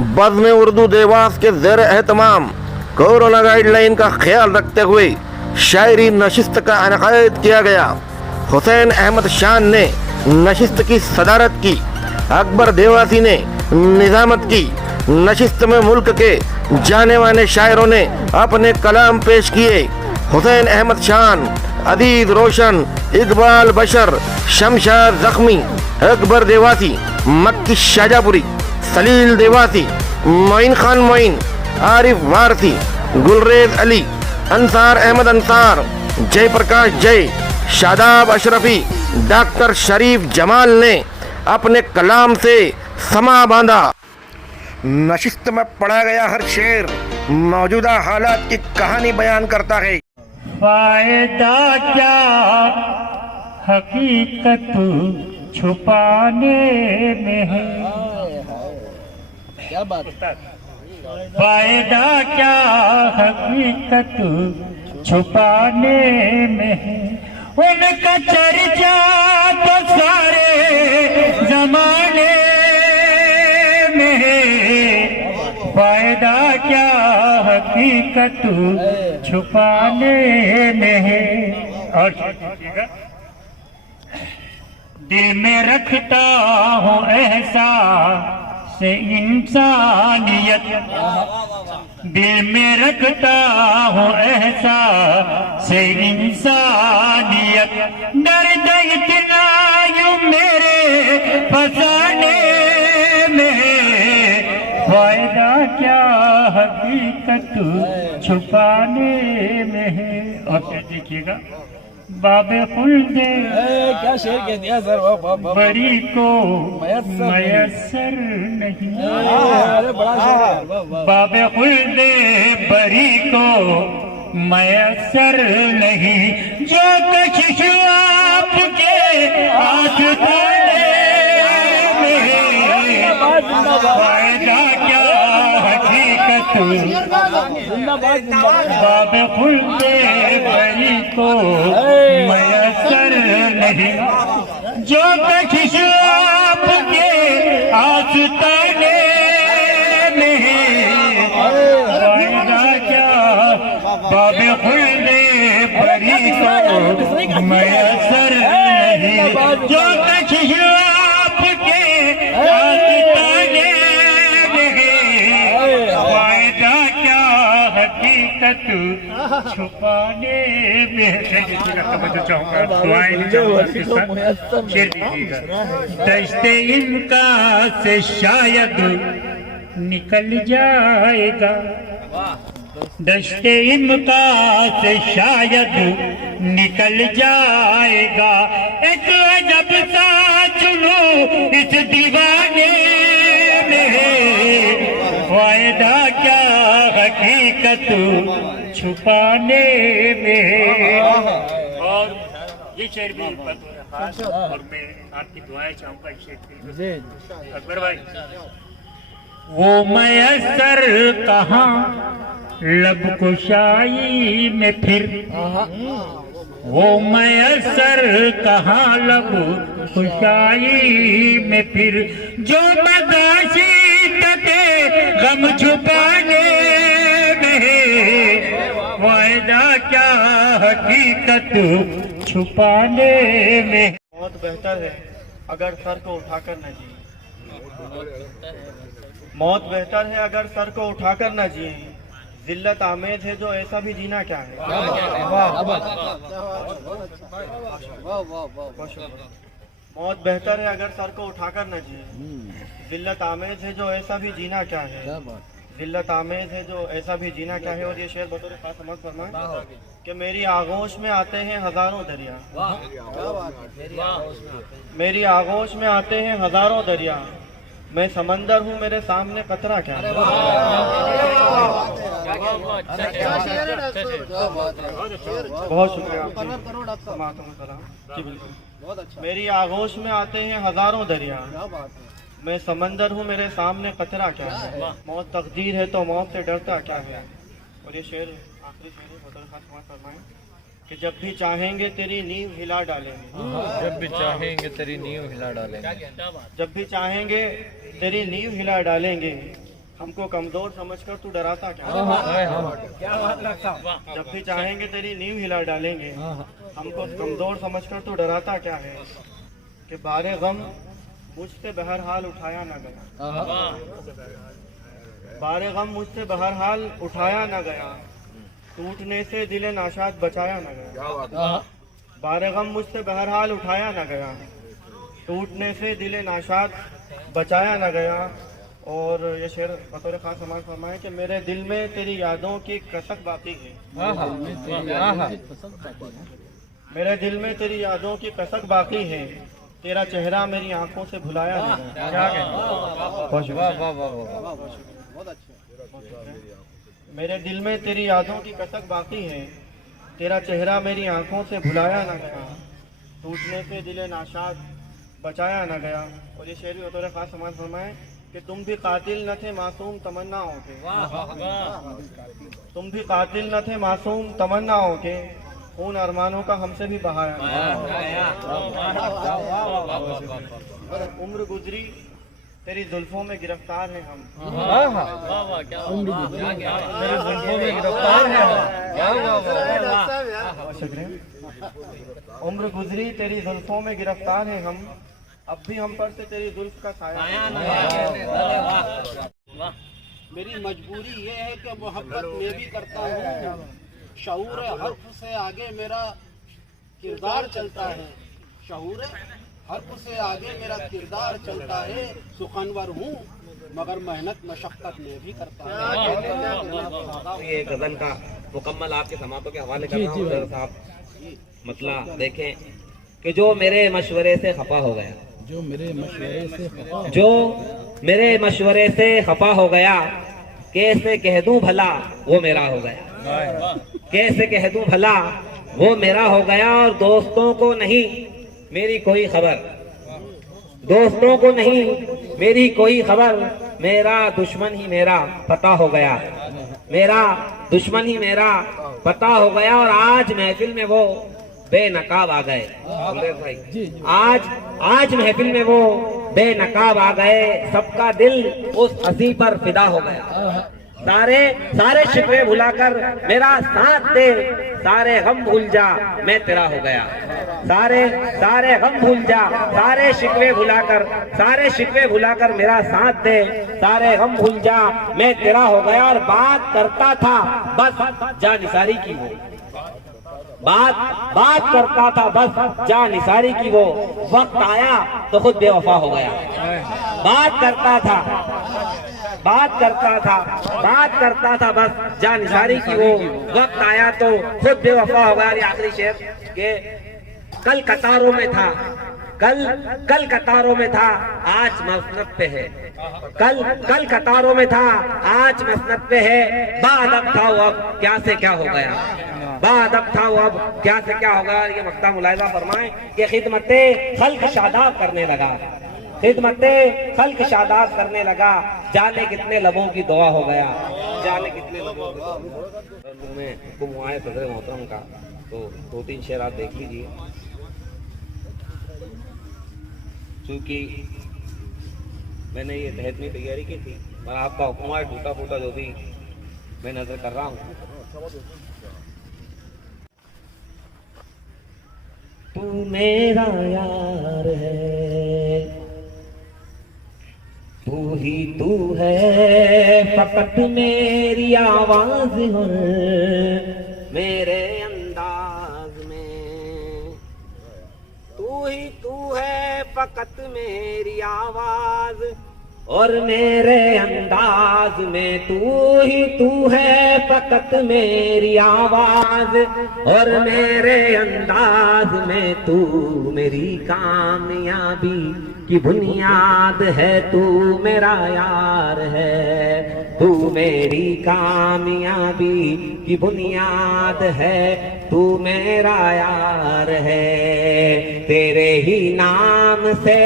बज़्म उर्दू देवास के ज़ेर एहतमाम corona guideline का ख्याल रखते हुए शायरी नशिस्त का इनेकाद किया गया। हुसैन अहमद शान ने नशिस्त की सदारत की, अकबर देवासी ने निज़ामत की। नशिस्त में मुल्क के जाने माने शायरों ने अपने कलाम पेश किए। हुसैन अहमद शान, अदीज़ रोशन, इकबाल बशर, शमशाद ज़ख्मी, अकबर देवासी, मक्की शाहजहाँपुरी, सलील देवासी, मोइन खान मोइन, आरिफ वारसी, गुलरेज अली, अंसार अहमद अंसार, जयप्रकाश जय, शादाब अशरफी, डॉक्टर शरीफ जमाल ने अपने कलाम से समा बांधा। नशिस्त में पढ़ा गया हर शेर मौजूदा हालात की कहानी बयान करता है। फायदा क्या हकीकत छुपाने में है, क्या बात। फायदा क्या हकीकत छुपाने में है, उनका चर्चा तो सारे जमाने में है। फायदा क्या हकीकत छुपाने में है। और दिल में रखता हूँ एहसास से इंसानियत, दिल में रखता हूँ एहसास से इंसानियत। दर्द इतना यूं मेरे फसाने में, फायदा क्या हकीकत छुपाने में है। और क्या देखिएगा, बाबे खुल्दे क्या शेर कह दिया सर। वाह वाह वाह। बड़ी को मयसर नहीं, अरे बड़ा शेर है। वाह वाह। बाबे खुल्दे बड़ी को मयसर नहीं, जो कशिश आपके आस्ताने में। फायदा क्या हकीकत, बाबे खुल्दे बड़ी को मयसर नहीं, जो कशिश आपके आस्ताने में। फायदा क्या बाबे खुल्दे बड़ी को मयसर नहीं, जो कशिश आपके आस्ताने में। फायदा क्या हकीकत छुपाने में। समझना चाहूँगा, दुआएं शेर दीजिएगा। दश्ते इनका से शायद निकल जाएगा, दश्ते इनका से शायद निकल जाएगा। एक अजब सा चुनो इस दीवाने में, फायदा क्या हकीकत छुपाने में। और ये शेर भी खास, और मैं आपकी दुआएं चाहूँगा इस शेर के। अकबर भाई, वो मयसर कहाँ लब कुशाई में फिर, वो मयसर कहाँ लब कुशाई में फिर, जो मदाशी तके गम छुपाने में। फायदा क्या हकीकत छुपाने में। बहुत बेहतर है अगर सर को उठाकर न जिए, मौत बेहतर है अगर सर को उठाकर न जिए। जिल्लत आमेज है जो ऐसा भी जीना क्या है। मौत बेहतर है अगर सर को उठाकर न जिए। जिल्लत आमेज है जो ऐसा भी जीना क्या है। जिल्लत आमेज है जो ऐसा भी जीना क्या है। और ये शेर बतौर खास समझ फरमाए कि मेरी आगोश में आते हैं हजारों दरिया, मेरी आगोश में आते हैं हजारों दरिया। मैं समंदर हूँ मेरे सामने कतरा क्या है। बहुत शुक्रिया। जी बिल्कुल। मेरी आगोश में आते हैं हजारों दरिया, मैं समंदर हूँ मेरे सामने कतरा क्या है। मौत तकदीर है तो मौत से डरता क्या है। और ये शेर आखिरी शेर फरमाएं कि जब भी चाहेंगे तेरी नींव हिला डालेंगे, जब भी चाहेंगे तेरी नींव हिला डालेंगे, जब भी चाहेंगे तेरी नींव हिला डालेंगे। हमको कमजोर समझकर तू डराता क्या? क्या बात लगता जब भी चाहेंगे तेरी नींव हिला डालेंगे। हमको कमजोर समझकर तू डराता क्या है कि बारे गम मुझसे बहरहाल उठाया न गया। बारे गम मुझसे बहरहाल उठाया न गया, टूटने से दिले नाशाद बचाया न गया। बारे गम मुझसे बहरहाल उठाया न गया, टूटने से दिले नाशाद बचाया न गया। और ये शेर बतौर खास समाज फरमाए कि मेरे दिल में तेरी यादों की कसक बाकी है। मेरे दिल में तेरी यादों की कसक बाकी है, तेरा चेहरा मेरी आंखों से भुलाया न गया। क्या मेरे दिल में तेरी यादों की कसक बाकी है, तेरा चेहरा मेरी आंखों से भुलाया न गया, टूटने से दिले नाशाद बचाया न गया। और ये शेर भी बतौर खास समाज फरमाए कि तुम भी कातिल न थे मासूम तमन्नाओं के। तुम भी कातिल न थे मासूम तमन्नाओं के, खून अरमानों का हमसे भी बहाया। उम्र गुजरी तेरी जुल्फों में गिरफ्तार है हम। मेरे जुल्फों में गिरफ्तार है। उम्र गुजरी तेरी जुल्फों में गिरफ्तार है हम, अब भी हम पर से तेरी जुल्फ का साया। मेरी मजबूरी ये है कि मोहब्बत मैं भी करता हूँ, शऊर हर्फ से आगे मेरा किरदार चलता है। शऊर हर्फ से आगे मेरा किरदार चलता है, सुखनवर हूँ मगर मेहनत मशक्कत में भी करता हूँ। ये गजल का मुकम्मल आपके समातों के हवाले कर रहा हूँ साहब। मतलब देखें कि जो मेरे मशवरे से खफा हो गया, जो मेरे मशवरे से खफा हो गया, कैसे कह दूं भला वो मेरा हो गया। कैसे कह दूं भला वो मेरा हो गया। और दोस्तों को नहीं मेरी कोई खबर, दोस्तों को नहीं मेरी कोई खबर, मेरा दुश्मन ही मेरा पता हो गया। मेरा दुश्मन ही मेरा पता हो गया। और आज महफिल में वो बेनकाब आ गए। आज महफिल में वो बेनकाब आ गए, सबका दिल उस हंसी पर फिदा हो गया। सारे शिकवे भुलाकर मेरा साथ दे, सारे गम भूल जा मैं तेरा हो गया। सारे गम भूल जा, सारे शिकवे भुलाकर मेरा साथ दे, सारे गम भूल जा मैं तेरा हो गया। और बात करता था बस जानिसारी की वो, बात करता था बस जानिसारी की वो, वक्त आया तो खुद बेवफा हो गया। बात करता था बस जानिसारी की वो, वक्त आया तो खुद बेवफा हो गया। आखिरी शेर के कल कतारों में था, कल कतारों में था आज मसनद पे है। कल कतारों में था आज मसनद पे है। बाअदब था वो अब क्या से क्या हो गया। बाअदब था वो अब क्या से क्या हो गया। ये मक्ता मुलाहिजा फरमाए कि खिदमते खल्क शादाब करने लगा, खिदमते खल्क शादाब करने लगा, जाने कितने लबों की दुआ हो गया, जाने कितने लबों में हुक्म हुआ है सदर मोहतरम का। तो 2-3 शेर आप देख लीजिए। चूँकि मैंने ये तहतमी तैयारी की थी और आपका हुक्म है टूटा फूटा जो भी मैं नजर कर रहा हूँ। तू मेरा यार है, तू ही तू है, फकत मेरी आवाज हो मेरे अंदाज में। तू ही तू है फकत मेरी आवाज और मेरे अंदाज में। तू ही तू है फकत मेरी आवाज और मेरे अंदाज में। तू मेरी कामयाबी की बुनियाद है, तू मेरा यार है। तू मेरी कामयाबी की बुनियाद है, तू मेरा यार है। तेरे ही नाम से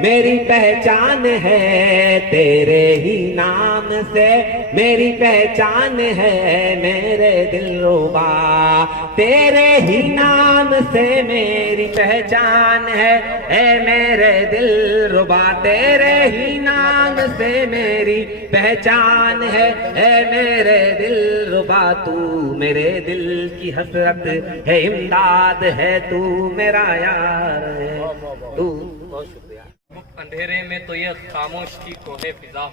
मेरी पहचान है, तेरे ही नाम से मेरी पहचान है मेरे दिलरुबा। तेरे ही नाम से मेरी पहचान है मेरे दिलरुबा। तेरे ही नाम से मेरी पहचान है मेरे दिलरुबा। तू मेरे दिल की हसरत है, इमदाद है, तू मेरा यार है। तू बहुत शुक्रिया। अंधेरे में तो ये खामोश थी कोहे फिजा,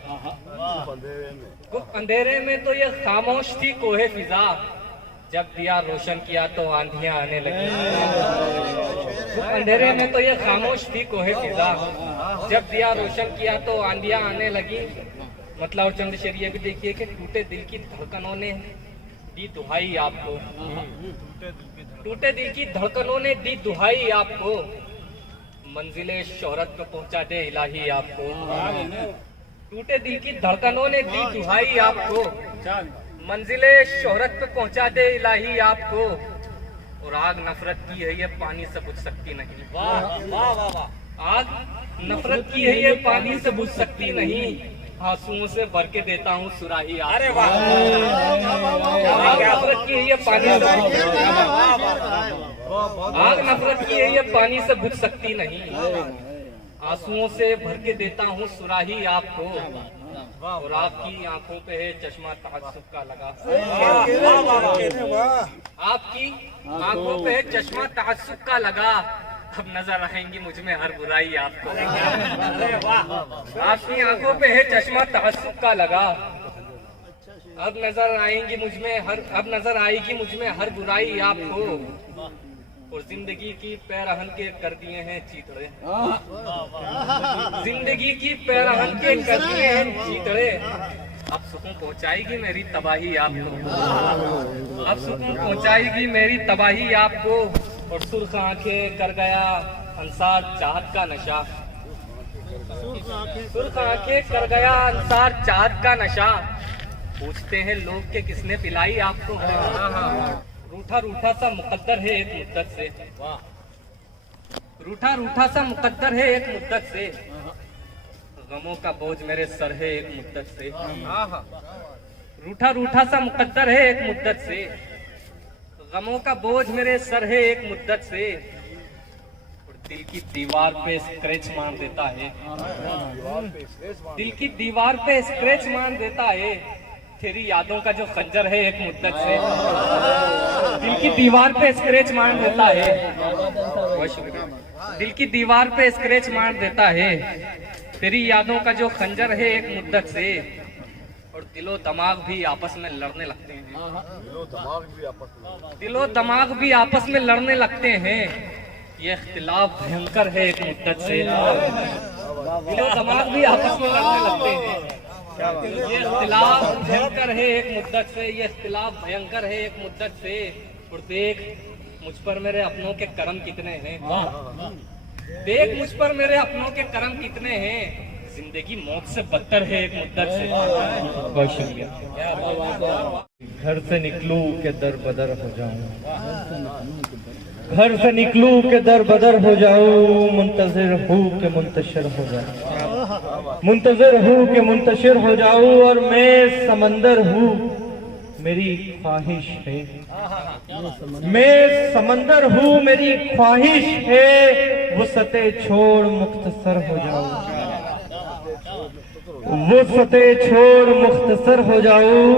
अंधेरे में तो ये खामोश थी कोहे फिजा। जब दिया रोशन किया तो आंधियां आने लगी। अंधेरे में तो ये खामोश थी कोहे फिजा, जब दिया रोशन किया तो आंधियां आने लगी। मतलब और चंद शेर ये भी देखिए कि टूटे दिल की धड़कनों ने दी दुहाई आपको, टूटे दिल की धड़कनों ने दी दुहाई आपको। मंजिले शोहरत पे पहुंचा दे इलाही आपको। टूटे दिल की धड़कनों ने दी दुहाई आपको। मंजिले शोहरत पे पहुंचा दे इलाही आपको। और आग नफरत की है ये पानी से बुझ सकती नहीं। वाह वाह वाह वाह। आग नफरत की है ये पानी से बुझ सकती नहीं। आंसुओं से भर के देता हूँ सुराही। अरे वाह। आग नफरत की है ये पानी से, आग नफरत की है ये पानी से बुझ सकती नहीं। आंसुओं से भर के देता हूँ सुराही आपको। और आपकी आंखों पे है चश्मा ताज्जुब का लगा। आपकी आंखों पे है चश्मा ताज्जुब का लगा। अब नजर आएंगी मुझ में हर बुराई आपको। आपकी आंखों पे है चश्मा ताज्जुब का लगा। अब नजर आएंगी मुझ में अब नजर आएगी मुझ में हर बुराई आपको। और जिंदगी की पैरहन के कर दिए हैं चीतड़े। जिंदगी की पैरहन के कर दिए हैं चीतड़े। अब सुकून पहुंचाएगी मेरी तबाही आपको। अब सुकून पहुंचाएगी मेरी तबाही आपको। और सुर्ख आंखें कर गया अंसार चाहत का नशा। सुर्ख आंखें कर गया अंसार चाहत का नशा। पूछते हैं लोग के किसने पिलाई आपको। रूठा रूठा सा मुकद्दर है एक मुद्दत से। रूठा रूठा सा मुकद्दर है एक मुद्दत से। गमों का बोझ मेरे सर है एक मुद्दत से। रूठा रूठा सा मुकद्दर है एक मुद्दत से। गमों का बोझ मेरे सर है एक मुद्दत से। और दिल की दीवार पे स्क्रैच मार देता है। दिल की दीवार पे स्क्रैच मार देता है। तेरी यादों का जो खंजर है एक मुद्दत से। दिल की दीवार पे स्क्रैच मार देता है। दिल की दीवार पे स्क्रैच मार देता है। तेरी यादों का जो खंजर है एक मुद्दत से। और दिलो दिमाग भी आपस में लड़ने लगते हैं। दिलो दिमाग भी आपस में लड़ने लगते हैं। ये इख्तिलाफ भयंकर है एक मुद्दत से। दिलो दिमाग भी आपस में लड़ने लगते हैं। ये इख्तिलाफ भयंकर है एक मुद्दत से। ये इख्तिलाफ भयंकर है एक मुद्दत से। और देख मुझ पर मेरे अपनों के करम कितने हैं। देख मुझ पर मेरे अपनों के करम कितने हैं। जिंदगी मौत से बदतर है एक मुद्दत से। बहुत शुक्रिया। घर से निकलूं के दर बदर हो जाऊं। घर से निकलूं के दर बदर हो जाऊं। मुंतजिर हूँ के मुंतशिर हो जाऊं। मुंतजिर हूँ के मुंतशिर हो जाऊं। और मैं समंदर हूँ मेरी ख्वाहिश है। मैं समंदर हूँ मेरी ख्वाहिश है। वुसअते छोड़ मुख्तसर हो जाऊं। वुसअते छोड़ मुख्तसर हो जाऊं।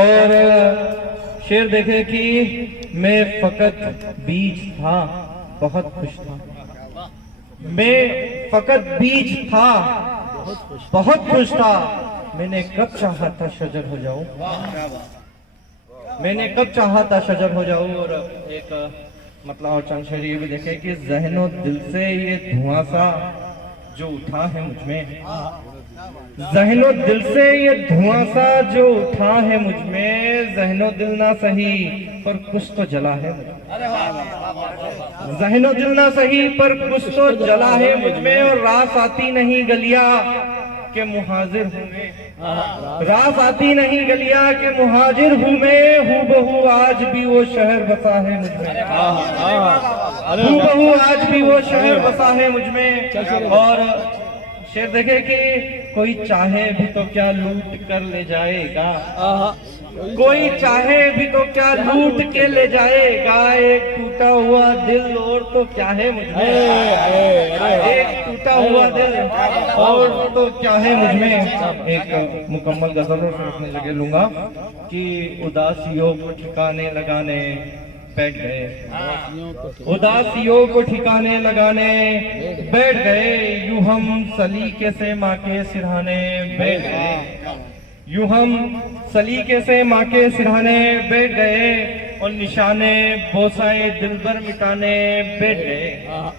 और शेर देखे कि मैं फकत बीज था बहुत खुश था। मैं फकत बीज था बहुत खुश था। मैंने कब चाहा था शजर हो जाऊं। मैंने कब चाहा था शजर हो जाऊं। और एक मतलब और चंद शेर ये भी देखे कि ज़हनो दिल से ये धुआं सा जो उठा है मुझ में। ज़हनो दिल से ये धुआं सा जो उठा है मुझ में। ज़हनो दिल ना सही पर कुछ तो जला है मुझ में। ज़हनो दिल ना सही पर कुछ तो जला है मुझ में। और रास आती नहीं गलियां के मुहाजिर हूँ मैं, रास आती नहीं गलियां के मुहाजिर हूँ मैं, हूबहू आज भी वो शहर बसा है मुझमें, हूबहू आज भी वो शहर बसा है मुझमें। और शेर देखे कि कोई चाहे भी तो क्या लूट कर ले जाएगा, कोई चाहे भी तो क्या लूट के ले जाएगा, एक टूटा हुआ दिल और तो क्या है मुझमें, एक टूटा हुआ दिल और तो क्या है मुझमें। एक मुकम्मल गजल और फिर अपनी जगह लूंगा कि उदासियों को ठिकाने लगाने बैठ गए, उदासियों को ठिकाने लगाने बैठ गए, यूं हम सलीके से माँ के सिरहाने बैठ गए, यूं हम सलीके से माँ के सिरहाने बैठ गए, और निशाने बोसाए दिलबर मिटाने बैठ गए,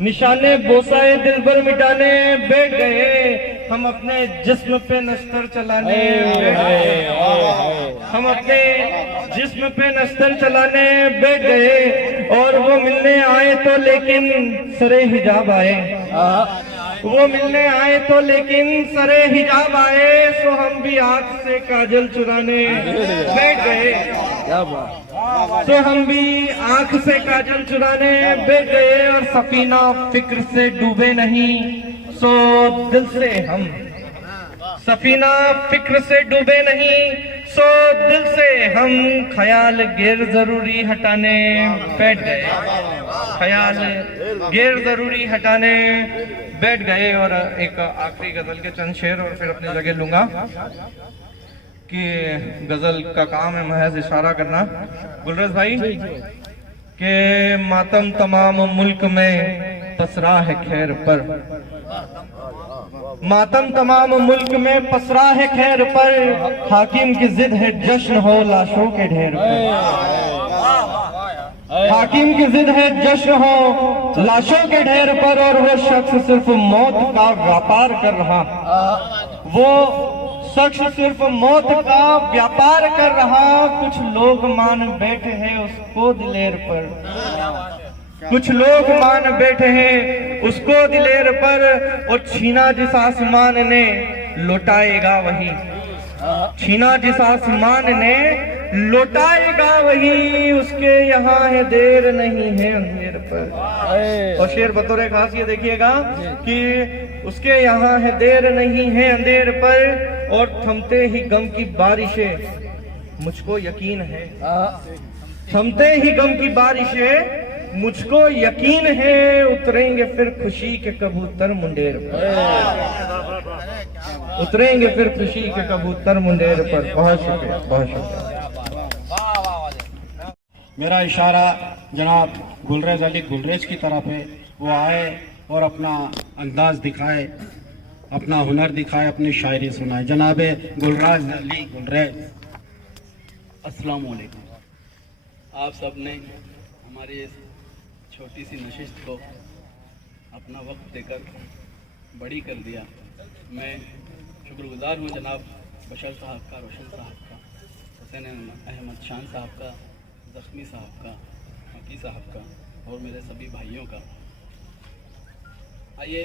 निशाने बोसाए दिलबर मिटाने बैठ गए, हम अपने जिस्म पे नस्तर चलाने बैठ गए, हम अपने जिस्म पे नस्तर चलाने बैठ गए, और वो मिलने आए तो लेकिन सरे हिजाब आए, वो मिलने आए तो लेकिन सरे हिजाब आए, सो हम भी आंख से काजल चुराने बैठ गए, तो हम भी आंख से काजल चुराने बैठ गए, और सफीना फिक्र से डूबे नहीं सो दिल से हम, सफीना फिक्र से डूबे नहीं सो दिल से हम, ख्याल गैर जरूरी हटाने बैठ गए, ख्याल गैर जरूरी हटाने बैठ गए। और एक आखिरी गजल के चंद शेर और फिर अपनी जगह लूंगा कि गजल का काम है महज इशारा करना। गुलरज भाई के मातम तमाम मुल्क में पसरा है खैर पर, मातम तमाम मुल्क में पसरा है खैर पर, हाकिम की जिद है जश्न हो लाशों के ढेर पर, हाकिम की जिद है जश्न हो लाशों के ढेर पर, और वो शख्स सिर्फ मौत का व्यापार कर रहा, वो शख्स सिर्फ मौत का व्यापार कर रहा, कुछ लोग मान बैठे हैं उसको दिलेर पर, कुछ लोग मान बैठे हैं उसको दिलेर पर, और छीना जिस आसमान ने लौटाएगा वही, छीना जिस आसमान ने लौटाएगा वही, उसके यहाँ है देर नहीं है अंधेर पर। और शेर बतौर खास ये देखिएगा कि उसके यहाँ है देर नहीं है अंधेर पर, और थमते ही गम की बारिशें मुझको यकीन है, थमते ही गम की बारिशें मुझको यकीन है, उतरेंगे फिर खुशी के कबूतर मुंडेर पर, उतरेंगे फिर खुशी के कबूतर मुंडेर पर। बहुत शुक्रिया, बहुत शुक्रिया। मेरा इशारा जनाब गुलरेज अली गुलरेज की तरफ है, वो आए और अपना अंदाज दिखाए, अपना हुनर दिखाए, अपनी शायरी सुनाए। जनाब गुलरेज अली गुलरेज। अस्सलाम वालेकुम। आप सब ने हमारी इस छोटी सी नशिस्त को अपना वक्त देकर बड़ी कर दिया। मैं शुक्रगुजार हूँ जनाब बशर साहब का, रोशन साहब का, हुसैन अहमद शान साहब का, ज़ख्मी साहब का, मकी साहब का और मेरे सभी भाइयों का। आइए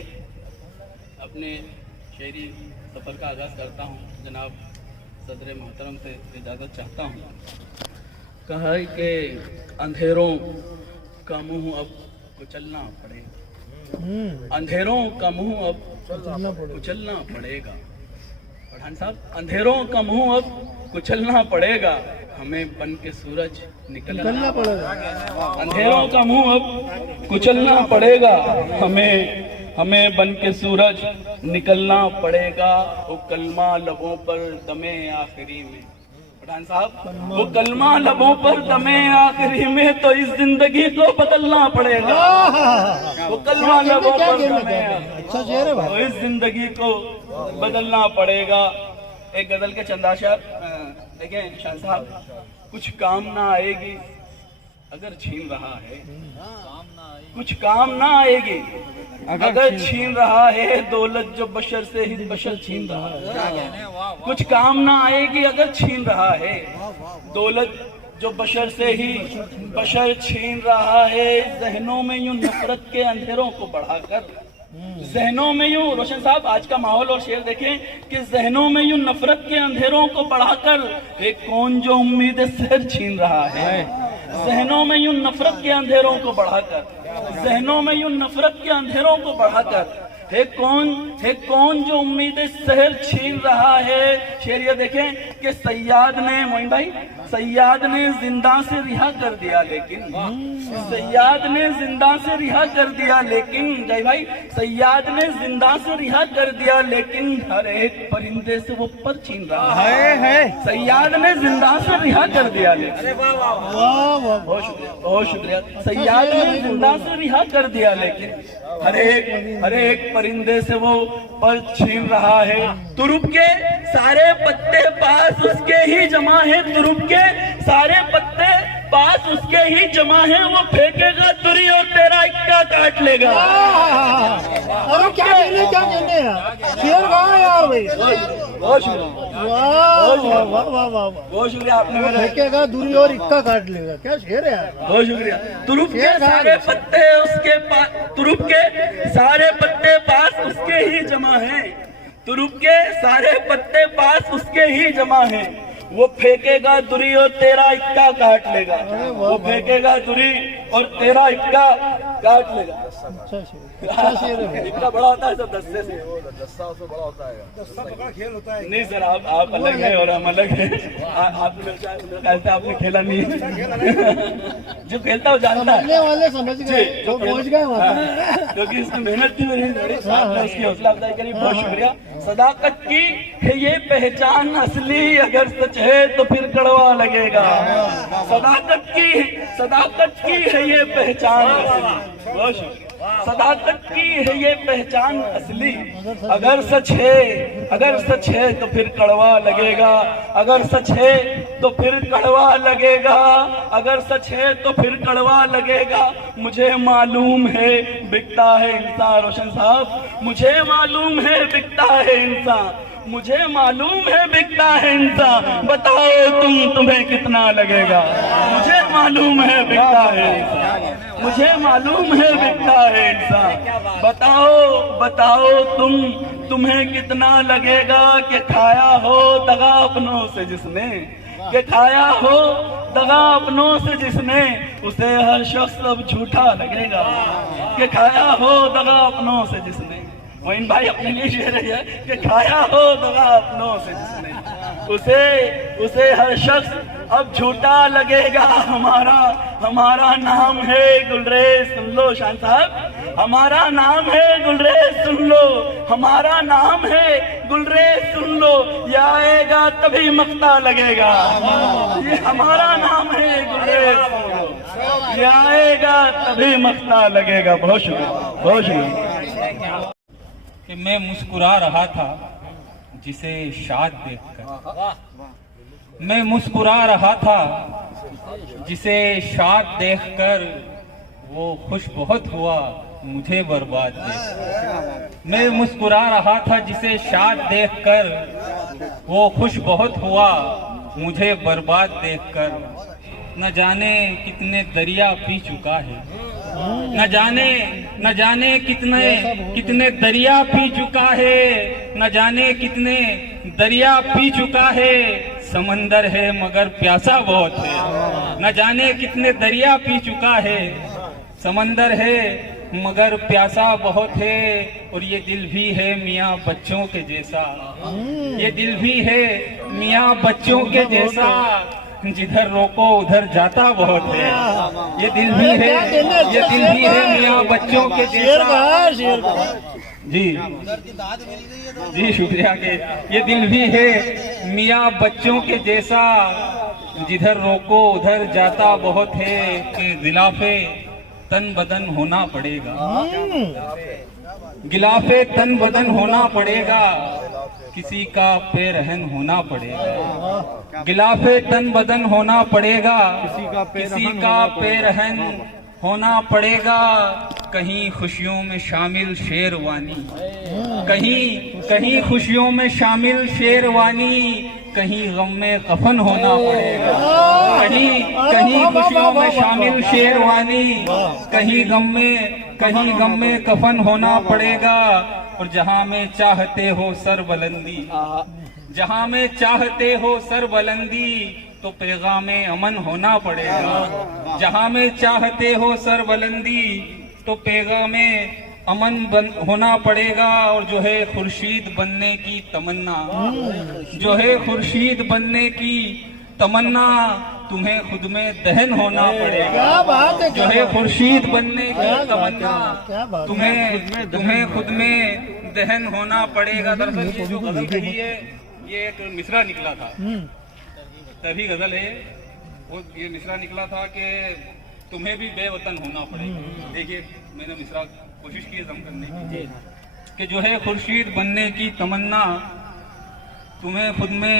अपने शेरी सफ़र का आगाज़ करता हूँ। जनाब सदर मोहतरम से इजाज़त चाहता हूँ। कहा है कि अंधेरों का मुँह अब कुचलना पड़ेगा, अंधेरों का मुँह अब कुचलना पड़ेगा। पठान साहब, अंधेरों का मुँह अब कुचलना पड़ेगा, हमें बन के सूरज निकलना पड़ेगा। अंधेरों का मुँह अब कुचलना पड़ेगा, हमें बन के सूरज निकलना पड़ेगा। वो कलमा लबों पर दमे आखिरी में, पठान साहब, वो कलमा लबों पर दमे आखिरी में, तो इस जिंदगी को बदलना पड़ेगा। वो कलमा लबों पर दमे, तो इस जिंदगी को बदलना पड़ेगा। एक गजल के चंदाशर देखें शान साहब, कुछ काम ना आएगी अगर छीन रहा है, कुछ काम ना आएगी अगर छीन रहा है, दौलत जो बशर से ही बशर छीन रहा है। कुछ काम ना आएगी अगर छीन रहा है, दौलत जो बशर से ही बशर छीन रहा है। जहनों में यूं नफरत के अंधेरों को बढ़ाकर जहनों में यूं, रोशन साहब आज का माहौल और शेर देखें कि जहनों में यूं नफरत के अंधेरों को बढ़ाकर एक कौन जो उम्मीद सर छीन रहा है। जहनों में यूं नफरत के अंधेरों को बढ़ाकर, जहनों में यूं नफरत के अंधेरों को बढ़ाकर है कौन जो उम्मीदें शहर छीन रहा है। शेर ये देखें कि सैयाद ने, मोइन भाई, सैयाद ने जिंदा से रिहा कर दिया, लेकिन सैयाद ने जिंदा से रिहा कर दिया, लेकिन जय भाई, सैयाद ने जिंदा से रिहा कर दिया, लेकिन हर एक परिंदे से वो पर छीन रहा है। सैयाद ने जिंदा से रिहा कर दिया, लेकिन बहुत शुक्रिया। सैयाद ने जिंदा से रिहा कर दिया, लेकिन हर एक परिंदे से वो पर छीन रहा है। तुरुप के सारे पत्ते पास उसके ही जमा है, तुरुप के सारे पत्ते पास उसके ही जमा है, वो फेंकेगा तुरी और तेरा इक्का काट लेगा। अरे क्या कहने यार, शेर कहाँ यार भाई। बहुत शुक्रिया आपने मेरा, फेंकेगा दूरी और इक्का काट लेगा, क्या शेर है यार। बहुत शुक्रिया। तुरुप के सारे पत्ते उसके पास, तुरुप के सारे पत्ते पास उसके ही जमा है, तुरुप के सारे पत्ते पास उसके ही जमा है, वो फेंकेगा दुरी और तेरा इक्का काट लेगा। वो फेंकेगा दुरी और तेरा इक्का काट लेगा। इतना बड़ा होता है सब दस्ते से, दस्ता उसमें बड़ा होता है, दस्ता तो बड़ा खेल होता है। नहीं सर, आप अलग है और हम अलग है। आपने खेला नहीं है। जो खेलता वो जानता है, वाले समझ गए, जो पहुंच गए वहाँ, क्योंकि इसमें मेहनत की मेरी उसकी हौसला अफजाई करी। बहुत शुक्रिया। सदाकत की है ये पहचान असली, अगर सच है तो फिर कड़वा लगेगा। सदाकत की है ये पहचान असली। बहुत शुक्रिया। सदाकत की है ये पहचान असली, अगर सच है तो फिर कड़वा लगेगा, अगर सच है तो फिर कड़वा लगेगा, अगर सच है तो फिर कड़वा लगेगा। मुझे मालूम है बिकता है इंसान, रोशन साहब, मुझे मालूम है बिकता है इंसान, मुझे मालूम है बिकता है इंसान, बताओ तुम्हें कितना लगेगा। मुझे मालूम है बिकता है इंसान, मुझे मालूम है बिकता है इंसान, बताओ तुम्हें कितना लगेगा। कि खाया हो दगा अपनों से जिसने, कि खाया हो दगा अपनों से जिसने, उसे हर शख्स अब झूठा लगेगा। कि खाया हो दगा अपनों से जिसने, मोइन भाई अपने लिए शेर है कि खाया हो दगा अपनों से जिसने, उसे हर शख्स अब झूठा लगेगा। हमारा नाम है गुलरेज, सुन लो शान साहब, हमारा नाम है गुलरेज सुन लो, हमारा नाम है गुलरेज सुन लो, ये आएगा तभी मक्ता लगेगा। ये हमारा नाम है गुलरेज सुन लो, ये आएगा तभी मक्ता लगेगा। बहुत शुक्रिया, बहुत शुक्रिया। कि मैं मुस्कुरा रहा था जिसे शाद देखकर, मैं मुस्कुरा रहा था जिसे शाद देखकर, वो खुश बहुत हुआ मुझे बर्बाद देख। मैं मुस्कुरा रहा था जिसे शाद देखकर, वो खुश बहुत हुआ मुझे बर्बाद देखकर। न जाने कितने दरिया पी चुका है, न जाने कितने दरिया पी चुका है, न जाने कितने दरिया पी चुका है। समंदर है मगर प्यासा बहुत है, न जाने कितने दरिया पी चुका है। समंदर है मगर प्यासा बहुत है, और ये दिल भी है मियाँ बच्चों के जैसा, ये दिल भी है मियाँ बच्चों के जैसा, जिधर रोको उधर जाता बहुत है। ये दिल भी है मियाँ बच्चों के जैसा। जी शुक्रिया के ये दिल भी है मियाँ बच्चों के जैसा, जिधर रोको उधर जाता बहुत है। कि गिलाफे तन बदन होना पड़ेगा, गिलाफे तन बदन होना पड़ेगा, किसी का पेरहन होना पड़ेगा। गिलाफे तन बदन होना पड़ेगा, किसी का पेरहन होना पड़ेगा। कहीं खुशियों में शामिल शेरवानी, कहीं खुशियों में शामिल शेरवानी, कहीं गम में कफन होना पड़ेगा। कहीं खुशियों में शामिल शेरवानी, कहीं गम में कफन होना पड़ेगा। और जहां में चाहते हो सरबुलंदी, जहां में चाहते हो सरबुलंदी, तो पैगामे अमन होना पड़ेगा। जहां में चाहते हो सरबुलंदी, तो पैगामे अमन होना पड़ेगा। और जो है खुर्शीद बनने की तमन्ना, जो है खुर्शीद बनने की तमन्ना, तुम्हें खुद में दहन होना पड़ेगा। जो है खुर्शीद बनने की तमन्ना, तुम्हें खुद में दहन होना पड़ेगा। दरअसल ये जो गजल कही है, ये एक मिसरा निकला था, तभी गजल है। वो ये मिसरा निकला था कि तुम्हें भी बेवतन होना पड़ेगा। देखिए, मैंने मिसरा कोशिश की जम करने की कि जो है खुर्शीद बनने की तमन्ना, तुम्हें खुद में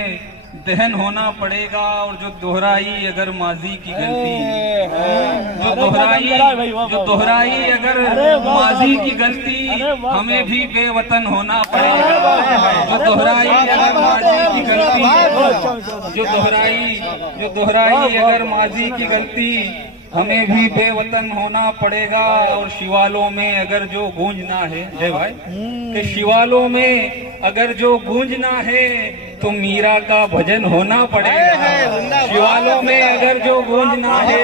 दहन होना पड़ेगा। और जो दोहराई अगर माजी की गलती, जो दोहराई अगर माजी की गलती, हमें भी बेवतन होना पड़ेगा। जो दोहराई अगर माजी की गलती, जो दोहराई अगर माजी की गलती, हमें भी बेवतन होना पड़ेगा। और शिवालों में अगर जो गूंजना है, जय भाई, कि शिवालों में अगर जो गूंजना है, तो मीरा का भजन होना पड़ेगा। शिवालों में अगर जो गूंजना है,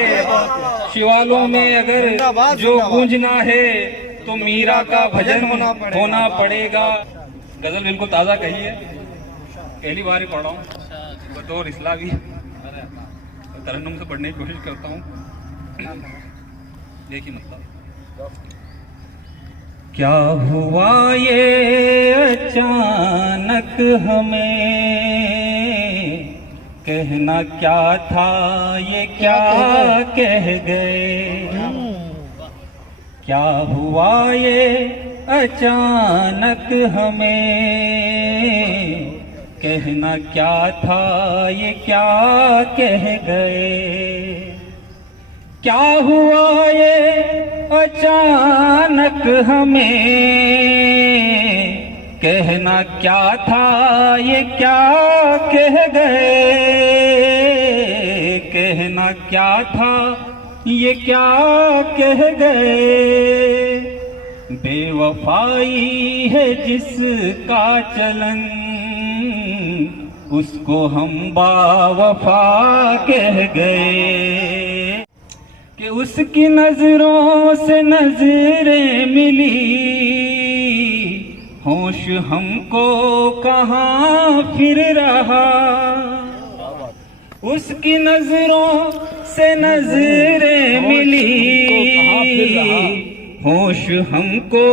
शिवालों में अगर जो गूंजना है, तो मीरा का भजन होना पड़ेगा। गजल बिल्कुल ताज़ा कही है, पहली बार ही पढ़ रहा हूँ, बतौर इस्लामी तरन्नुम से पढ़ने की कोशिश करता हूँ। देखिए मतलब, क्या हुआ ये अचानक हमें, कहना क्या था ये क्या कह गए। क्या हुआ ये अचानक हमें, कहना क्या था ये क्या कह गए। क्या हुआ ये अचानक हमें, कहना क्या था ये क्या कह गए। कहना क्या था ये क्या कह गए। बेवफाई है जिसका चलन, उसको हम बावफा कह गए। कि उसकी नजरों से नजरें मिली, होश हमको कहाँ फिर रहा। उसकी नजरों से नजरें मिली, होश हमको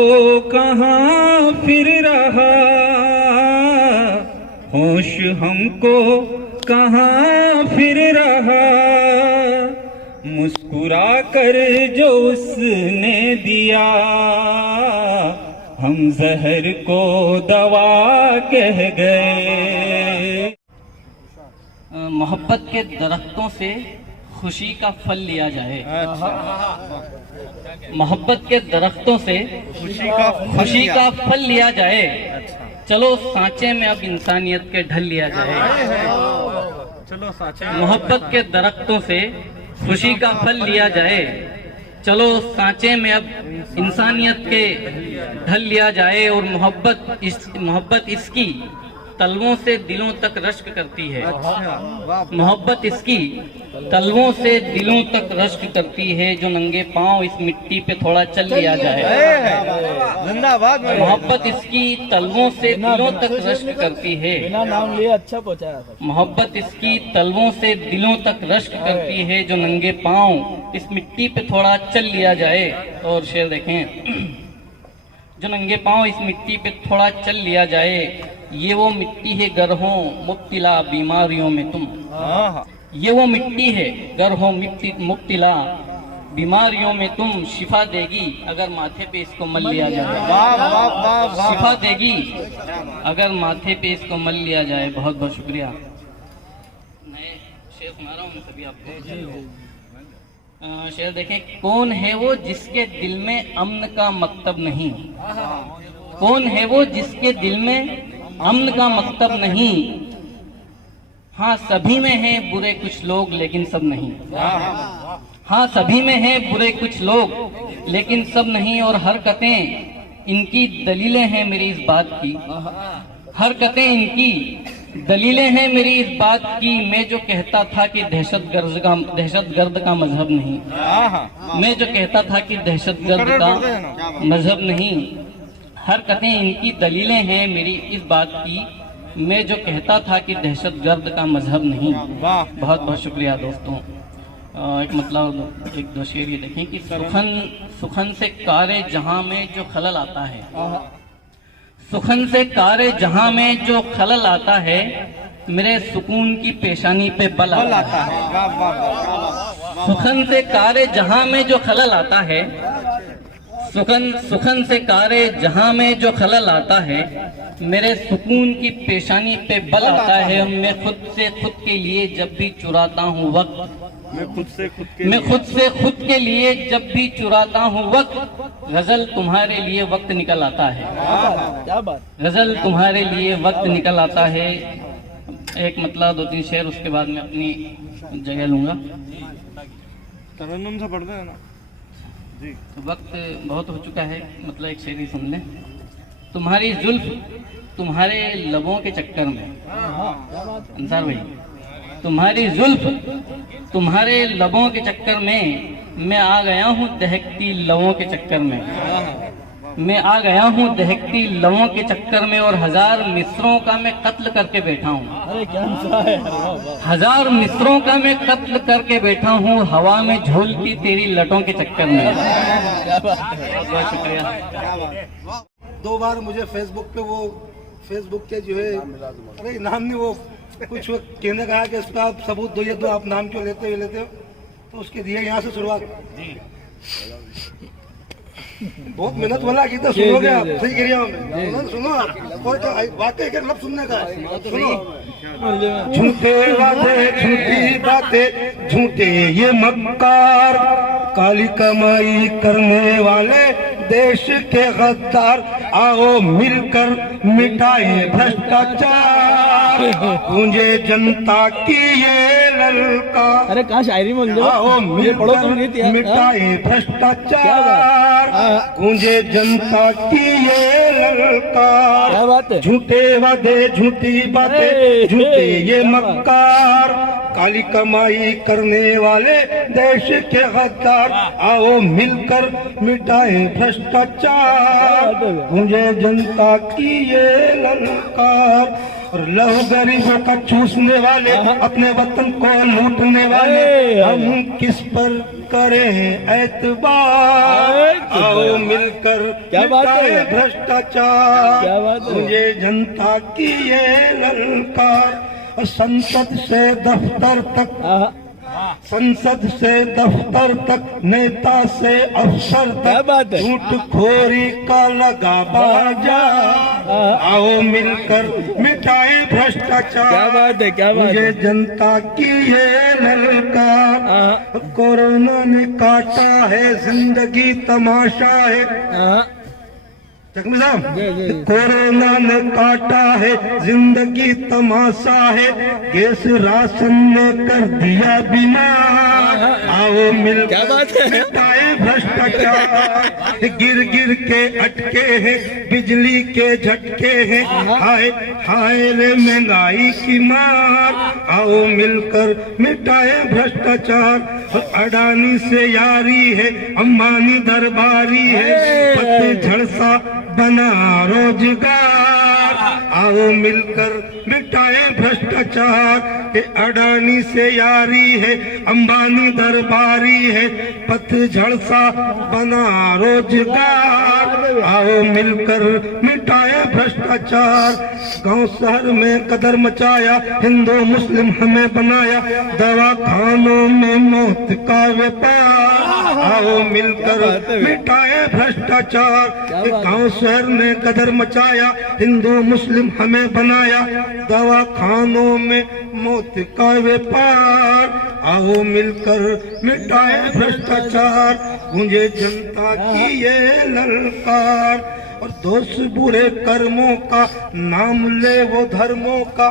कहाँ फिर रहा। होश हमको कहाँ फिर रहा। मुस्कुरा कर जो उसने दिया, हम जहर को दवा कह गए। मोहब्बत के दरख्तों से खुशी का फल लिया जाए। मोहब्बत के दरख्तों से खुशी का फल लिया जाए। चलो सांचे में अब इंसानियत के ढल लिया जाए। मोहब्बत के दरख्तों से खुशी का फल लिया जाए। चलो सांचे में अब इंसानियत के ढल लिया जाए। और मोहब्बत इसकी तलवों से दिलों तक रश्क करती है। मोहब्बत इसकी तलवों से दिलों तक रश्क करती है। जो नंगे पांव इस मिट्टी पे थोड़ा चल लिया जाए। जिंदाबाद। मोहब्बत इसकी तलवों से दिलों तक रश्क करती है। बिना नाम लिए अच्छा पहुंचाया। मोहब्बत इसकी तलवों से दिलों तक रश्क करती है। जो नंगे पांव इस मिट्टी पे थोड़ा चल लिया जाए। और शेर देखें, जो नंगे पांव इस मिट्टी पे थोड़ा चल लिया जाए। ये वो मिट्टी है गर हो मुब्तिला बीमारियों में तुम। ये वो मिट्टी है गर हो मुब्तिला बीमारियों में तुम। शिफा देगी अगर माथे पे इसको मल लिया जाए। शिफा देगी अगर माथे पे इसको मल लिया जाए। बहुत बहुत शुक्रिया। मैं शेर सुना रहा हूँ सभी आपको। शेर देखें, कौन है वो जिसके दिल में अमन का मकतब नहीं, कौन है वो जिसके दिल में अमन का मकतब नहीं, हाँ सभी में हैं बुरे कुछ लोग लेकिन सब नहीं, हाँ सभी में हैं बुरे कुछ लोग लेकिन सब नहीं, और हरकतें इनकी दलीलें हैं मेरी इस बात की, हरकतें इनकी दलीलें हैं मेरी इस बात की, मैं जो कहता था कि दहशतगर्द का मजहब नहीं, मैं जो कहता था कि दहशतगर्द का मजहब नहीं, हरकतें इनकी दलीलें हैं मेरी इस बात की, मैं जो कहता था कि दहशतगर्द का मजहब नहीं। बहुत बहुत शुक्रिया दोस्तों। एक मतलब एक दो शेर ये देखें कि सुखन से कारे जहां में जो खलल आता है, सुखन से कारे जहां में जो खलल आता है, मेरे सुकून की पेशानी पे बल आता है। सुखन से कारे जहां में जो खलल आता है, सुखन से कारे जहां में जो खलल आता है, मेरे सुकून की पेशानी पे बल आता है। मैं खुद से खुद के लिए जब भी चुराता हूँ वक्त, मैं खुद से खुद के लिए जब भी चुराता हूँ वक्त, गजल तुम्हारे लिए वक्त निकल आता है, क्या बात, गजल तुम्हारे लिए वक्त निकल आता है। एक मतलब दो तीन शेर, उसके बाद मैं अपनी जगह लूंगा। तरन्नुम से पढ़ते हैं ना जी, तो वक्त बहुत हो चुका है, मतलब एक शेर ही सुन लें। तुम्हारी जुल्फ तुम्हारे लबों के चक्कर में, अंसार भाई, तुम्हारी जुल्फ तुम्हारे लबों के चक्कर में, मैं आ गया हूँ दहकती लबों के चक्कर में, मैं आ गया हूँ दहकती लबों के चक्कर में, और 1000 मिस्रों का मैं कत्ल करके बैठा हूँ। अरे क्या है, 1000 मिस्रों का मैं कत्ल करके बैठा हूँ, हवा में झूलती तेरी लटों के चक्कर में। बहुत शुक्रिया। 2 बार मुझे फेसबुक के जो है, अरे नाम नहीं, वो कुछ कहने कहा कि इस पर आप सबूत दो, ये दो, आप नाम क्यों लेते हो, तो उसके दिए यहाँ से शुरुआत। बहुत मेहनत वाला गीत है, सुनोगे आप, सही कह रही हूँ, सुनो आप, और वाकई एक लफ्ज़ सुनने का है, सुनो। झूठे वादे झूठी बातें झूठे ये मक्कार, काली कमाई करने वाले देश के गद्दार, आओ मिलकर मिटाए भ्रष्टाचार, गूंजे जनता की ये ललकार। अरे कहाँ शायरी बोल दो, आओ मिलकर मिटाए भ्रष्टाचार, गूंजे जनता की ये ललकार। क्या बात है, झूठे वादे झूठी बातें झूठे ये मक्कार, काली कमाई करने वाले देश के गद्दार, आओ मिलकर मिटाए भ्रष्टाचार, गूंजे जनता की ये ललकार। और लहू गरीबों का चूसने वाले, अपने वतन को लूटने वाले, हम किस पर करें एतबार, आओ मिलकर मिटाए भ्रष्टाचार, गूंजे जनता की ये ललकार। संसद से दफ्तर तक, संसद से दफ्तर तक, नेता से अफसर तक, झूठ खोरी का लगा बाजार, आओ मिलकर मिटाए भ्रष्टाचार। क्या बात है, क्या बात है, जनता की ये ललकार। कोरोना ने काटा है जिंदगी तमाशा है, जख्मी साहब, कोरोना ने काटा है जिंदगी तमाशा है, गैस राशन ने कर दिया बीमार, आओ मिलकर मिटाए भ्रष्टाचार। गिर गिर के अटके हैं बिजली के झटके हैं, हाय हाय रे महंगाई की मार, आओ मिलकर मिटाए भ्रष्टाचार। अडानी से यारी है, अंबानी दरबारी है, पतझड़ सा बना रोजगार, आओ मिलकर मिटाए भ्रष्टाचार। के अडानी से यारी है, अंबानी दरबारी है, पतझड़ सा बना रोजगार, आओ मिलकर मिटाए भ्रष्टाचार। गांव शहर में कदर मचाया, हिंदू मुस्लिम हमें बनाया, दवाखानों में मौत का व्यापार, आओ मिलकर मिटाए भ्रष्टाचार। गांव शहर में कदर मचाया, हिंदू मुस्लिम हमें बनाया, दवाखानों में मौत का व्यापार। आओ मिलकर मिटाए भ्रष्टाचार, गूंजे जनता की ये ललकार। और दोष बुरे कर्मों का नाम ले वो धर्मों का,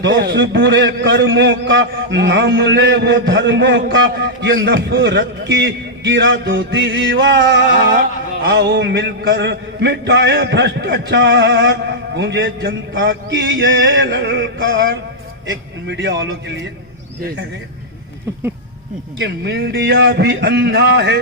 दोष बुरे कर्मों का नाम ले वो धर्मों का, ये नफरत की गिरा दो दीवार। आओ मिलकर मिटाए भ्रष्टाचार, गूंजे जनता की ये ललकार। एक मीडिया वालों के लिए कि मीडिया भी अंधा है,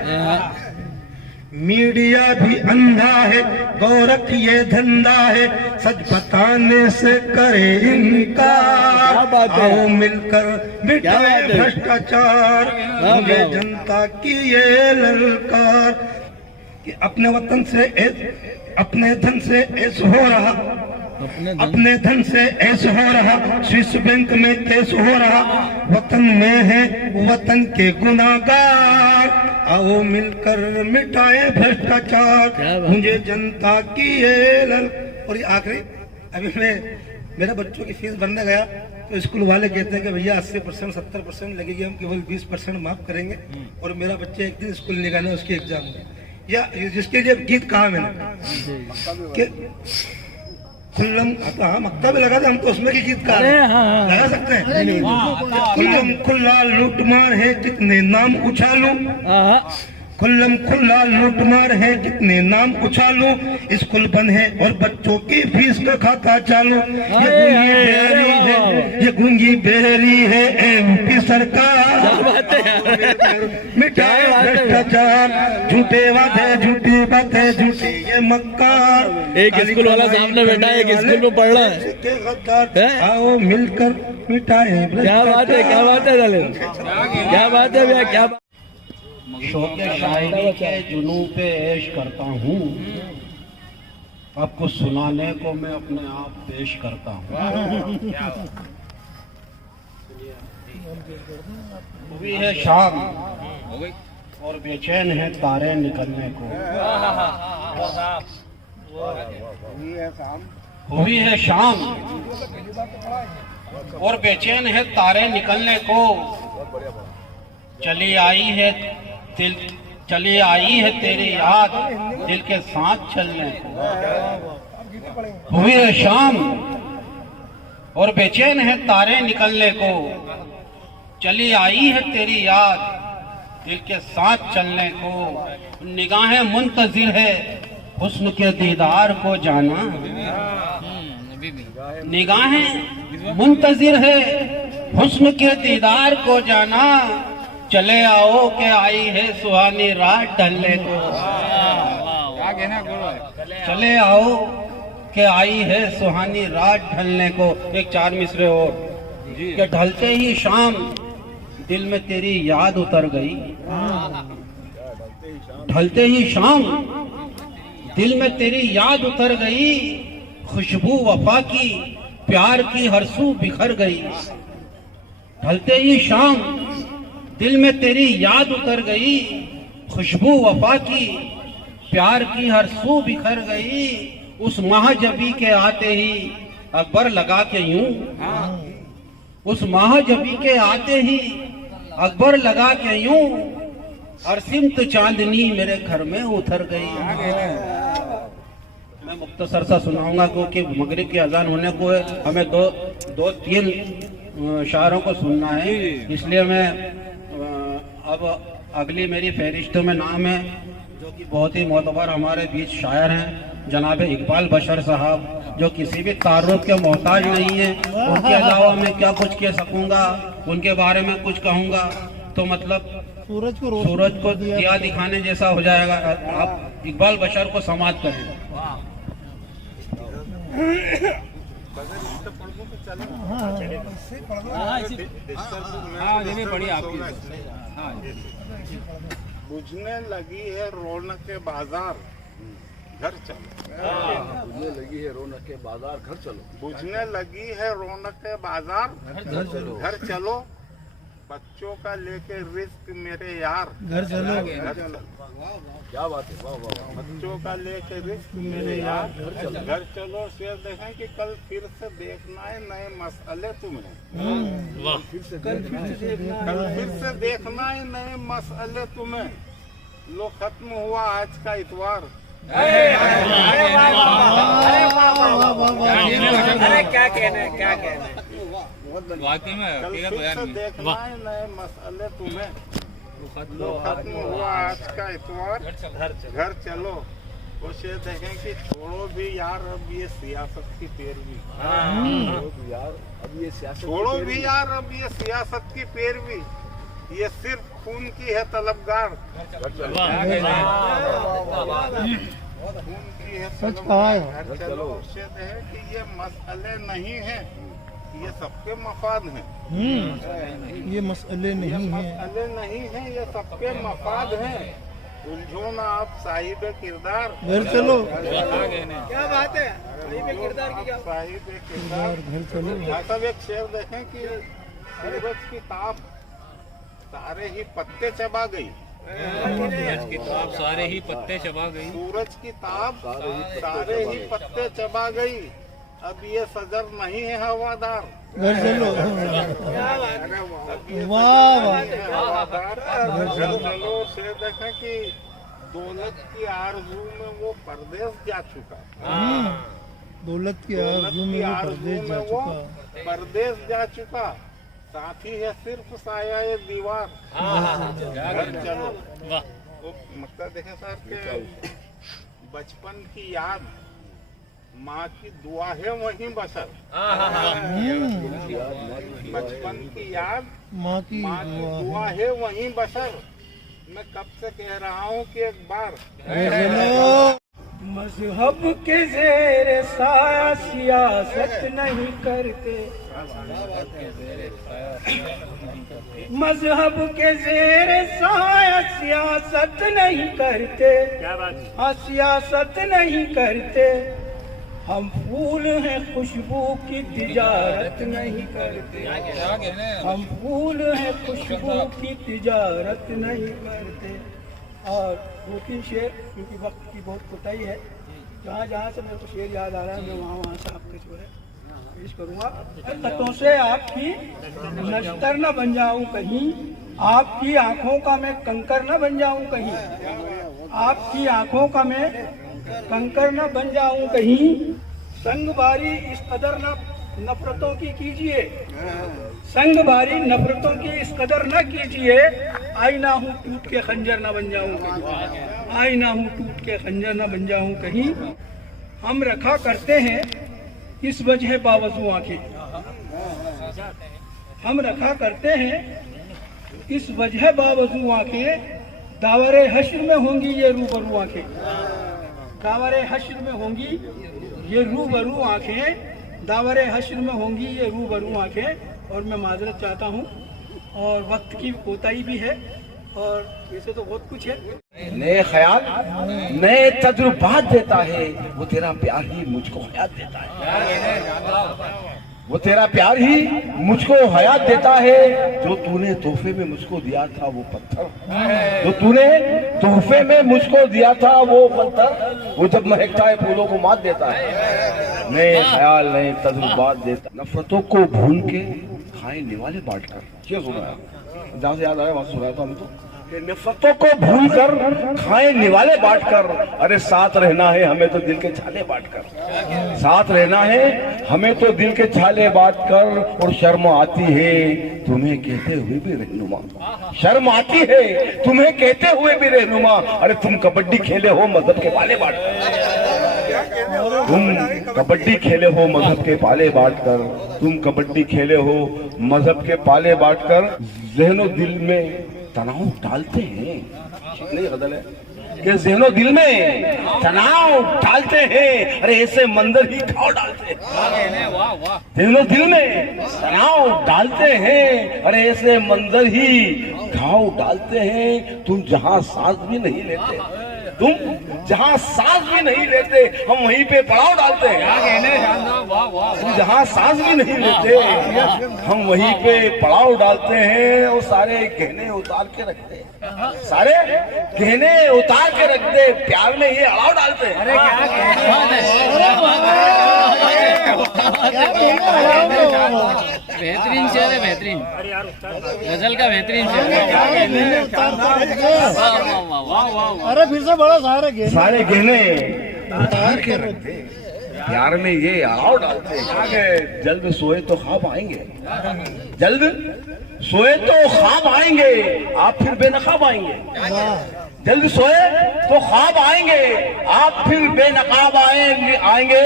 मीडिया भी अंधा है, गोरख ये धंधा है, सच बताने से करे इनकार। आओ मिलकर मिटाए भ्रष्टाचार, मुझे जनता की ये ललकार। कि अपने वतन से अपने धन से ऐस हो रहा, अपने धन से ऐसे हो रहा, स्विस बैंक में केस हो रहा, वतन में है वतन के गुनाहगार। आओ मिलकर मिटाए भ्रष्टाचार, मुझे जनता की ये लल। और ये आखिरी, अभी मैं मेरे बच्चों की फीस भरने गया तो स्कूल वाले कहते हैं कि भैया 80% 70% लगेगी, हम केवल 20% माफ करेंगे। और मेरा बच्चा एक दिन स्कूल नहीं गया उसके एग्जाम में, या जिसके लिए गीत कहा मैंने कि खुल्लम, हाँ मक्का भी लगा था, हम तो उसमें की गीत गा लगा सकते हैं। खुल्लम खुल्ला लूटमार है, कितने नाम उछालूं, खुल्लम खुल्ला लूटमार है, कितने नाम उछालूं, स्कूल बंद है और बच्चों की फीस का खाता चालू। ये गूंगी बेहरी है एमपी सरकार। मिटाए भ्रष्टाचार, झूठे वादे झूठी बातें झूठी ये मक्कार। एक स्कूल वाला सामने बैठा है, एक स्कूल में पढ़ रहा है। आओ मिलकर मिटाए। क्या बात है, क्या बात है डाले, क्या बात है भैया, क्या बात। शौक़े शायरी के जुनू पे ऐश करता हूँ, आपको सुनाने को मैं अपने आप पेश करता हूँ। हुई है शाम और बेचैन है तारे निकलने को, हुई है शाम और बेचैन है तारे निकलने को, चली आई है तेरी याद दिल के साथ चलने को। हुई है शाम और बेचैन है तारे निकलने को, चली आई है तेरी याद दिल के साथ चलने को। निगाहें मुंतजिर है हुस्न के दीदार को जाना, निगाहें मुंतजिर है हुस्न के दीदार को जाना। चले आओ के आई है सुहानी रात ढलने को, चले आओ के आई है सुहानी रात ढलने को। एक 4 मिसरे और कि ढलते ही शाम दिल में तेरी याद उतर गई, ढलते ही शाम दिल में तेरी याद उतर गई, खुशबू वफा की प्यार की हर सू बिखर गई। ढलते ही शाम दिल में तेरी याद उतर गई, खुशबू वफा की प्यार की हर सू बिखर गई। उस महाजबी के आते ही अकबर लगा के यूं, उस महाजबी के आते ही अकबर लगा के यूं, हर सिमत चांदनी मेरे घर में उतर गई। मैं मुख्तसर सा सुनाऊंगा क्योंकि मगरिब की अजान होने को है, हमें दो तीन शायरों को सुनना है, इसलिए मैं अब अगली मेरी फहरिस्तों में नाम है जो कि बहुत ही मोतबर हमारे बीच शायर हैं, जनाब इकबाल बशर साहब, जो किसी भी तारुफ के मोहताज नहीं है। उनके अलावा मैं क्या कुछ कह सकूंगा, उनके बारे में कुछ कहूंगा तो मतलब सूरज को दिया दिखाने जैसा हो जाएगा। आप इकबाल बशर को समाप्त करें। बुझने लगी है रौनक के बाजार घर चलो, बुझने लगी है रौनक के बाजार घर चलो, बुझने लगी है रौनक के बाजार घर चलो, बच्चों का लेके रिस्क मेरे यार घर चलो। क्या बात है, वाह वाह। बच्चों का लेके रिस्क मेरे यार घर चलो। शेर देखें कि कल फिर से देखना है नए मसले तुम्हें। कल फिर से देखना है नए मसले तुम्हें। लो खत्म हुआ आज का इतवार। अरे क्या कहना है, क्या कहना है। वाकई में कल फिर से देखना है नए मसले तुम्हें। लो खत्म हुआ आज का इतवार। घर चलो। वो शेर देखें कि छोड़ो भी यार अब ये सियासत की पैरवी। छोड़ो भी यार अब ये सियासत की पैरवी। ये सिर्फ खून की है तलबगार। खून की है तलबगार। घर चलो। शेर है कि ये मसले नहीं है, ये सबके मफाद हैं। ये मसले नहीं हैं, मसले नहीं हैं, ये सबके मफाद हैं। उलझो ना आप साहिब किरदार। घर चलो। क्या बात है, साहिब किरदार घर चलो। सब एक शेर देखें कि सूरज की ताप सारे ही पत्ते चबा गई। सूरज की ताप सारे ही पत्ते चबा गई। सूरज की ताप सारे ही पत्ते चबा गई। अब ये सजर नहीं है हवादार। घर चलो। वाह घर चलो। से देखें कि दौलत की आरज़ू में वो परदेश जा चुका। दौलत की आरज़ू में वो परदेश जा चुका। परदेश जा चुका। साथी है सिर्फ साया ये दीवार। घर चलो। वो मकसद देखे सर के बचपन की याद, माँ की दुआ है वहीं बसर। बचपन की याद, माँ की दुआ है वहीं बसर। मैं कब से कह रहा हूँ कि एक बार मजहब के जेर साया सियासत नहीं करते। मजहब के जेर साया सियासत नहीं करते। हाँ सियासत नहीं करते। हम फूल हैं खुशबू की तिजारत नहीं करते। हम फूल हैं खुशबू की तिजारत नहीं करते। और दो तीन शेर, क्योंकि वक्त की बहुत कोताही है, जहाँ जहाँ से मेरे को शेर याद आ रहा है मैं वहाँ वहाँ से आपके जो है पेश करूँगा। खतों से आपकी नश्तर न बन जाऊँ कहीं, आपकी आंखों का मैं कंकर न बन जाऊँ कहीं, आपकी आंखों का मैं कंकर न बन जाऊं कहीं। संगबारी इस कदर नफरतों की कीजिए, संगबारी नफरतों की इस कदर न कीजिए। आईना हूँ टूट के खंजर न बन जाऊं कहीं, आईना हूँ टूट के खंजर न बन जाऊं कहीं। हम रखा करते हैं इस वजह बावजू आंखें, हम रखा करते हैं इस वजह बावजू आंखें। दावरे हश्र में होंगी ये रूबरू आंखें, दावरे हश्र में होंगी ये रूबरू आंखें, दावरे हश्र में होंगी ये रूबरू आंखें। और मैं माजरत चाहता हूँ, और वक्त की कोताही भी है, और वैसे तो बहुत कुछ है। नए ख्याल नए तजुर्बात देता है, वो तेरा प्यार ही मुझको हयात देता है। वो तेरा प्यार ही मुझको हयात देता है। जो तूने तोहफे में मुझको दिया था वो पत्थर, जो तूने तोहफे में मुझको दिया था वो पत्थर, वो जब महकता है फूलों को मात देता है। नए ख्याल नए तजुर्बात देता, नफरतों को भून के खाए निवाले बांट कर। क्या सुनाया, जहाँ से याद आया वहां से सुनाया था हमें तो। नफरतों को भूल कर खाए निवाले बांट कर। अरे साथ रहना है हमें तो दिल के छाले बांट कर, साथ रहना है हमें तो दिल के छाले बांट कर। और शर्म आती है तुम्हें कहते हुए भी रहनुमा, शर्म आती है तुम्हें कहते हुए भी रहनुमा। अरे तुम कबड्डी खेले हो मजहब के पाले बांट कर, तुम कबड्डी खेले हो मजहब के पाले बांट कर, तुम कबड्डी खेले हो मजहब के पाले बांट कर। ज़हनो दिल में तनाव डालते हैं, नहीं गजल है कि ज़हनो दिल में तनाव डालते हैं। अरे ऐसे मंदिर ही घाव डालते हैं, ज़हनो दिल में तनाव डालते हैं। अरे ऐसे मंदिर ही घाव डालते हैं। तुम जहां सांस भी नहीं लेते, तुम जहाँ सांस भी नहीं लेते हम वहीं पे पड़ाव डालते हैं। तुम जहाँ सांस भी नहीं लेते हम वहीं पे पड़ाव डालते हैं और सारे गहने उतार के रखते हैं, सारे गहने उतार के रखते, प्यार में ये अड़ाव डालते हैं। बेहतरीन शेर है, बेहतरीन गजल का बेहतरीन शेर है। अरे फिर से बड़ा सारे गहने उतार के रखते, प्यार में ये अड़ाव डालते हैं। जल्द सोए तो ख्वाब आएंगे, जल्द सोए तो ख्वाब आएंगे, आप फिर बेनकाब आएंगे। जल्द सोए तो ख्वाब आएंगे, आप फिर बेनकाब आएंगे।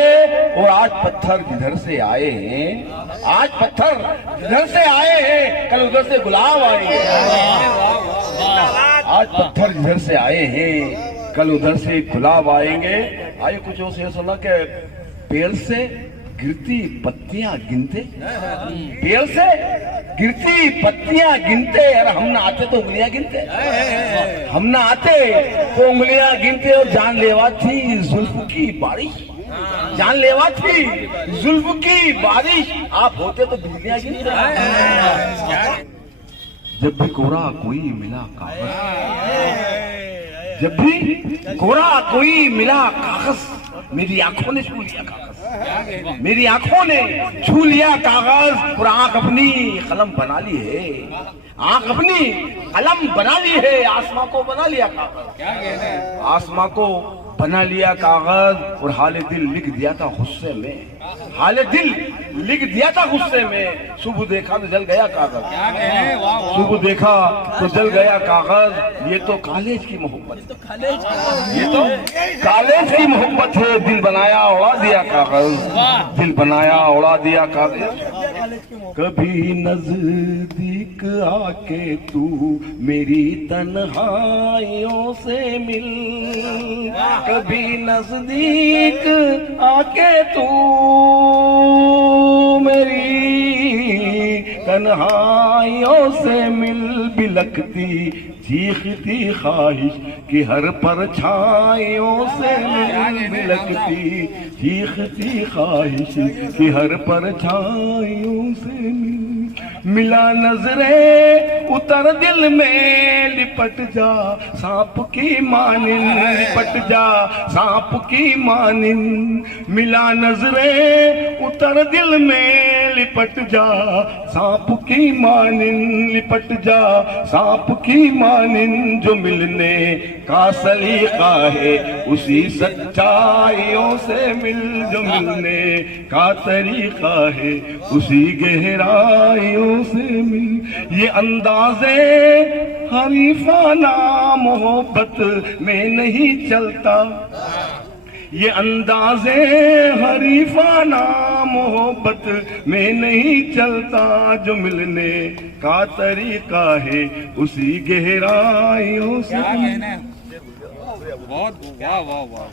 और आज पत्थर जिधर से आए हैं, आज पत्थर जिधर से आए हैं, कल उधर से गुलाब आएंगे। आज पत्थर जिधर से आए हैं, कल उधर से गुलाब आएंगे। आइए कुछ और से सुना के पेड़ से गिरती पत्तियां गिनते, पेड़ से गिरती पत्तियां गिनते। अरे हम ना आते तो उंगलियां गिनते, हम ना आते तो उंगलियां गिनते। और जानलेवा थी जुल्फ की बारिश, जानलेवा थी जुल्फ की बारिश, आप होते तो बिजलियां गिनते। जब भी कोरा कोई मिला कागज, जब भी कोरा कोई मिला कागज, मेरी आंखों ने छू लिया कागज, मेरी आंखों ने छू लिया कागज। और आंख अपनी कलम बना ली है, आंख अपनी कलम बना ली है। आसमां को बना लिया कागज, आसमां को बना लिया कागज। और हाले दिल लिख दिया था गुस्से में, हाले दिल लिख दिया था गुस्से में। सुबह देखा तो जल गया कागज, सुबह देखा तो जल गया कागज। ये तो कॉलेज की मोहब्बत, ये तो कॉलेज की मोहब्बत है। दिल बनाया उड़ा दिया कागज, दिल बनाया उड़ा दिया कागज। कभी नजदीक आके तू मेरी तन्हाइयों से मिल, कभी नजदीक आके तू मेरी तन्हाइयों से मिल। बिलखती चीखती ख्वाहिश कि हर परछाइयों से मिल, बिलखती चीखती ख्वाहिश कि हर परछाइयों से मिल। मिला नजरे उतर दिल में, लिपट जा सांप की मानिन, लिपट जा सांप की मानिन। मिला नजरे उतर दिल में, लिपट जा सांप की मानिन, लिपट जा सांप की मानिन। जो मिलने का सलीका है उसी सच्चाइयों से मिल, जो मिलने का तरीका है उसी गहराइयों से मिल। ये अंदाज़े हरीफाना मोहब्बत में नहीं चलता, ये अंदाज़े हरीफाना मोहब्बत में नहीं चलता। जो मिलने का तरीका है उसी गहराइयों से। बहुत वाह वाह वाह।